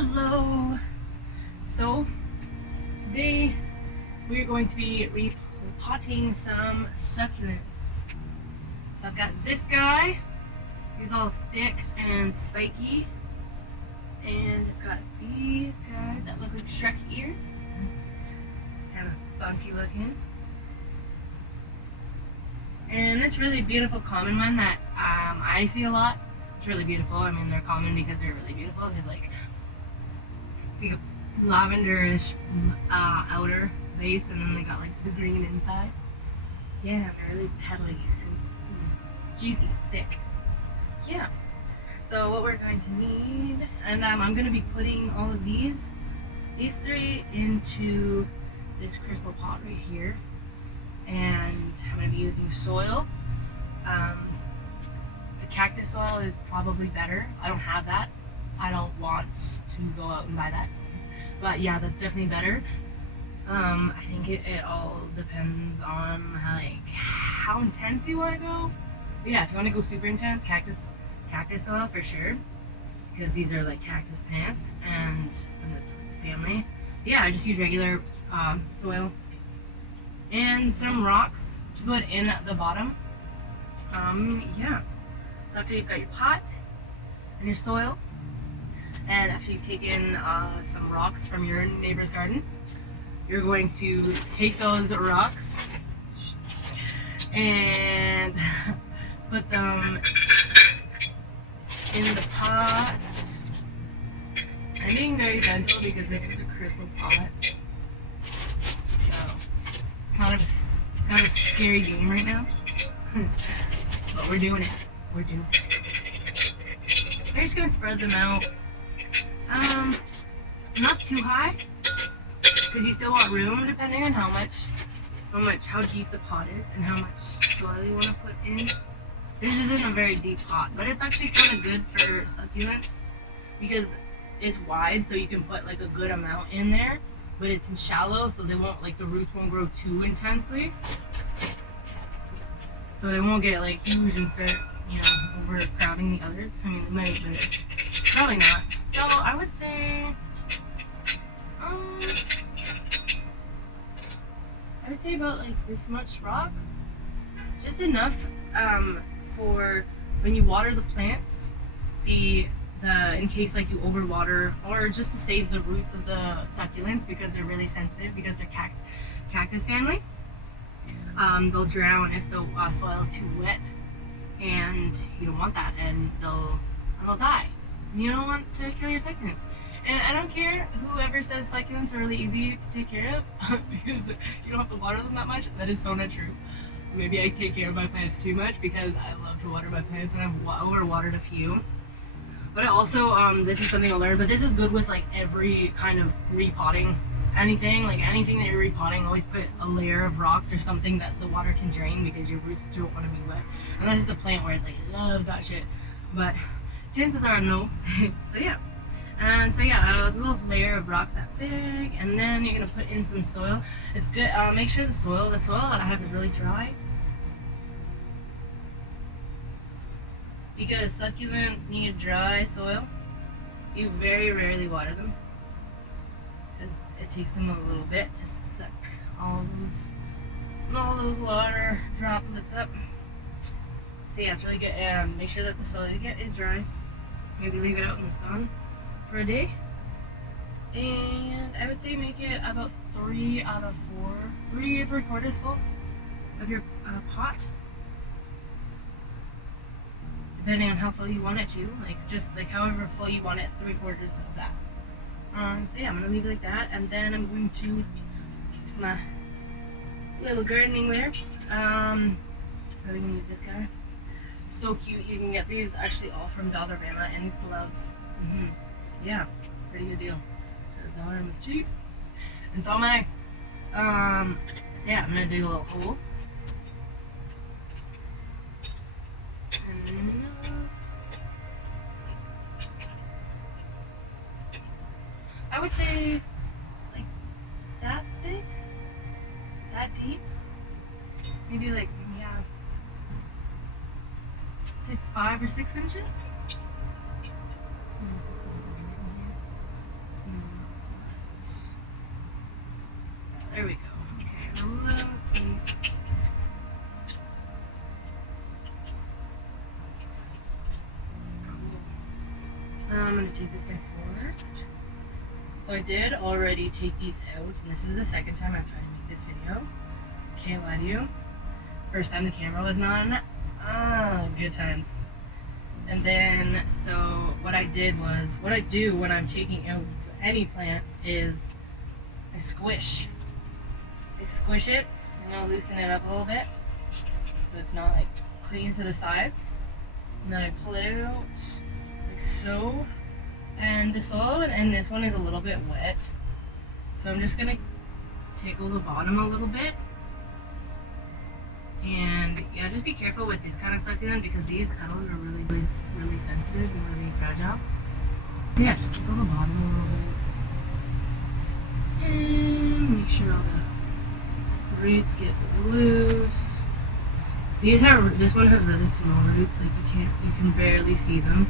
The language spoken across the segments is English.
Hello! So, today we're going to be repotting some succulents. So I've got this guy, he's all thick and spiky. And I've got these guys that look like Shrek ears. Kind of funky looking. And this really beautiful common one that I see a lot. It's really beautiful. I mean, they're common because they're really beautiful. They're like, it's like a lavenderish outer base, and then they got like the green inside. Yeah, they're really petally and juicy, thick. Yeah. So what we're going to need, and I'm going to be putting all of these three into this crystal pot right here. And I'm going to be using soil. The cactus soil is probably better. I don't have that. I don't want to go out and buy that. But yeah, that's definitely better. I think it all depends on how intense you want to go. But yeah, if you want to go super intense, cactus soil for sure. Because these are like cactus plants and the family. Yeah, I just use regular soil. And some rocks to put in the bottom. Yeah. So after you've got your pot and your soil, and after you've taken some rocks from your neighbor's garden, you're going to take those rocks and put them in the pot. I'm being very gentle because this is a crystal pot. It's kind of a scary game right now, but we're doing it. We're just gonna spread them out. Not too high, because you still want room depending on how deep the pot is and how much soil you want to put in. This isn't a very deep pot, but it's actually kind of good for succulents because it's wide, so you can put like a good amount in there. But it's shallow, so the roots won't grow too intensely. So they won't get like huge and start, overcrowding the others. I mean, they might, but probably not. So I would say, about like this much rock, just enough for when you water the plants, in case like you overwater, or just to save the roots of the succulents because they're really sensitive because they're cactus family. They'll drown if the soil is too wet, and you don't want that, and they'll die. You don't want to kill your succulents. And I don't care whoever says succulents are really easy to take care of because you don't have to water them that much. That is so not true. Maybe I take care of my plants too much because I love to water my plants, and I've overwatered a few. But I also, this is something I learned, but this is good with like every kind of repotting. Anything that you're repotting, always put a layer of rocks or something that the water can drain because your roots don't want to be wet. Unless it's a plant where it's like, it loves that shit. But chances are no. So yeah. And so yeah, a little layer of rocks that big, and then you're going to put in some soil. It's good, make sure the soil that I have is really dry. Because succulents need dry soil. You very rarely water them. Because it takes them a little bit to suck all those water droplets up. So yeah, it's really good. And make sure that the soil you get is dry. Maybe leave it out in the sun for a day. And I would say make it about 3 out of 4, 3 3/4 full of your pot. Depending on how full you want it to, like however full you want it, 3/4 of that. So yeah, I'm gonna leave it like that, and then I'm going to my little gardening wear. Probably gonna use this guy. So cute. You can get these actually all from Dollarama, and these gloves. Yeah, pretty good deal. Because Dollarama is cheap. And so my, so yeah, I'm gonna dig a little hole. I would say like that big, that deep, maybe like, yeah, say 5 or 6 inches. going to take this guy first. So I did already take these out, and this is the second time I'm trying to make this video. Can't lie to you. First time the camera wasn't on. Good times. And then, so what I do when I'm taking out any plant is I squish it, and I'll loosen it up a little bit so it's not like clinging to the sides. And then I pull it out like so. And the soil and this one is a little bit wet, so I'm just gonna tickle the bottom a little bit. And yeah, just be careful with this kind of succulent because these petals are really, really, really sensitive and really fragile. Yeah, just tickle the bottom a little bit. And make sure all the roots get loose. This one has really small roots, like you can barely see them.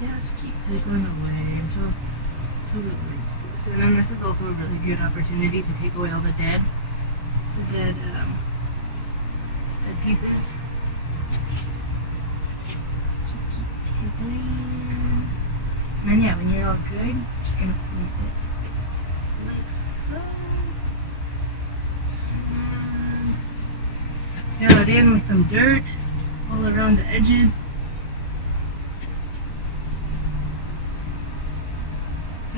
Yeah, just keep tickling away until the roots loosen. And this is also a really good opportunity to take away all the dead pieces. Just keep tickling. And then yeah, when you're all good, just gonna place it like so. And fill it in with some dirt all around the edges.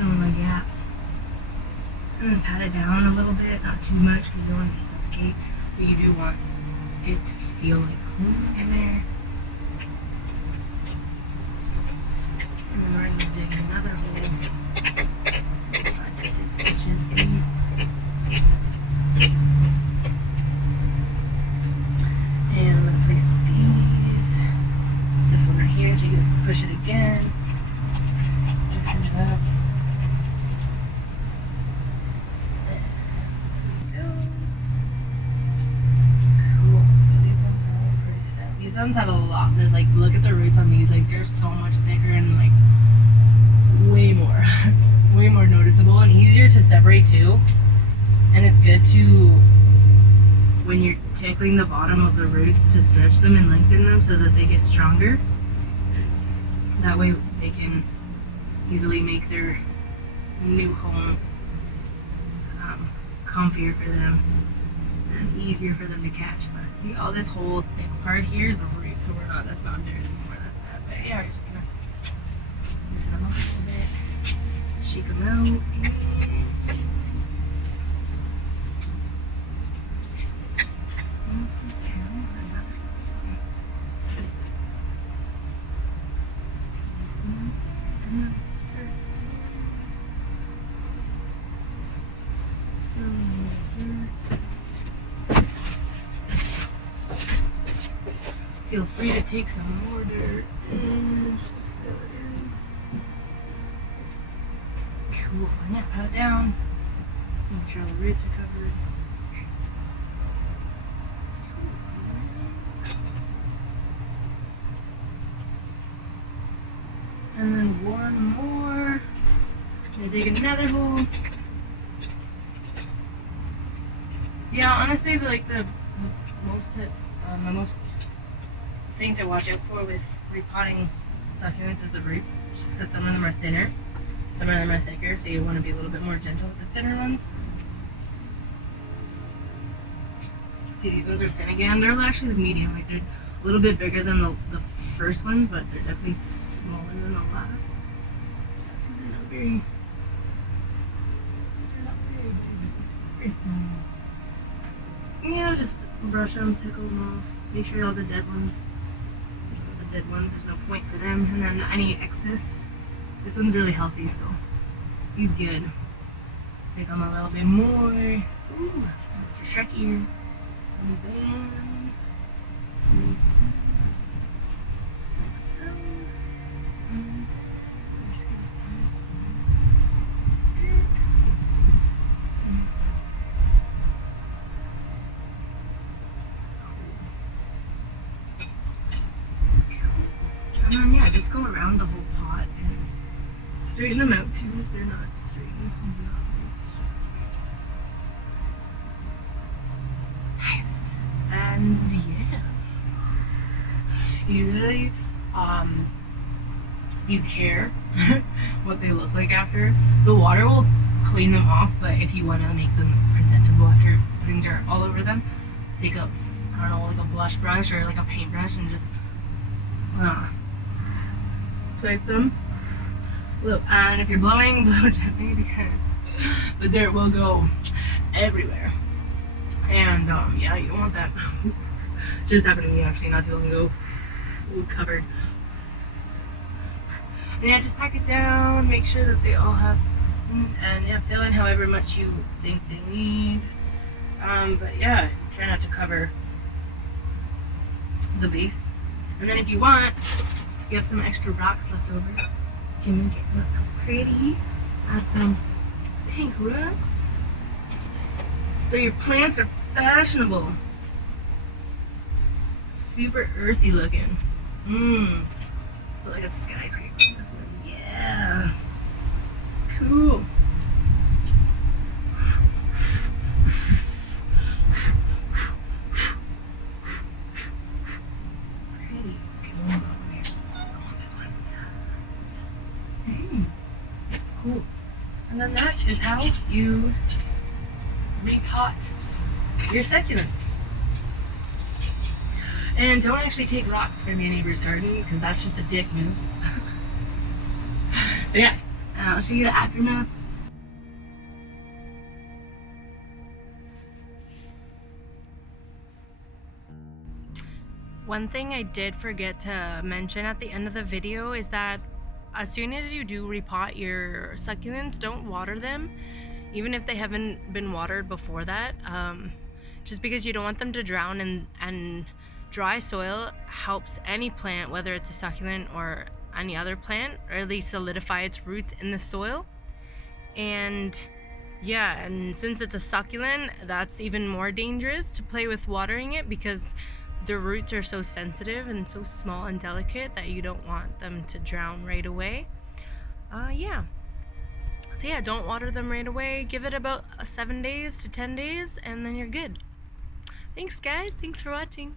My gaps, and then pat it down a little bit, not too much because you don't want it to suffocate, but you do want it to feel like home in there. And then we're going to dig another hole, 5 to 6 inches deep. And I'm going to place these, this one right here, so you can squish it again, loosen it up. These ones have a lot. Like, look at the roots on these. Like, they're so much thicker and like way more, way more noticeable and easier to separate too. And it's good to, when you're tickling the bottom of the roots, to stretch them and lengthen them so that they get stronger. That way they can easily make their new home comfier for them and easier for them to catch. But see, all this whole thick part here is the root, so that's not dirt anymore, that's that. But yeah, we're just gonna loosen them up a little bit, shake them out. Feel free to take some more dirt and just fill it in. Cool. And yeah, pat it down. Make sure all the roots are covered. And then one more. I'm gonna dig another hole. Yeah, honestly, like the most thing to watch out for with repotting succulents is the roots, just because some of them are thinner, some of them are thicker, so you want to be a little bit more gentle with the thinner ones. See, these ones are thin again. They're actually the medium, like they're a little bit bigger than the first one, but they're definitely smaller than the last. See, they're not very thin. Yeah, just brush them, tickle them off, make sure all the dead ones. There's no point for them, and then any excess, this one's really healthy, so he's good. Take on a little bit more. Ooh, Mr. Shrek-ear. And then like so. And I'm just gonna and then yeah, just go around the whole pot and straighten them out too if they're not straight. This one's not nice. And yeah, usually if you care what they look like after, the water will clean them off. But if you want to make them presentable after putting dirt all over them, take a, I don't know, like a blush brush or like a paintbrush and just swipe them. And if you're blowing, blow gently because the dirt will go everywhere. And yeah, you don't want that. Just happened to me actually not too long ago. It was covered. And yeah, just pack it down, make sure that they all have, and yeah, fill in however much you think they need. But yeah, try not to cover the base. And then if you want, you have some extra rocks left over, you can make it look pretty. Add some pink rocks. So your plants are fashionable. Super earthy looking. Let's put like a skyscraper on this one. Yeah. Cool. Pretty. Okay, one more over here. I want this one. Cool. And then that is how you repot your succulents. And don't actually take rocks from your neighbor's garden because that's just a dick move. So yeah, I'll show you the aftermath. One thing I did forget to mention at the end of the video is that as soon as you do repot your succulents, don't water them, even if they haven't been watered before that, just because you don't want them to drown, and dry soil helps any plant, whether it's a succulent or any other plant, really solidify its roots in the soil. And yeah, and since it's a succulent, that's even more dangerous to play with watering it because the roots are so sensitive and so small and delicate that you don't want them to drown right away. Yeah. So yeah, don't water them right away. Give it about 7 days to 10 days and then you're good. Thanks guys, thanks for watching.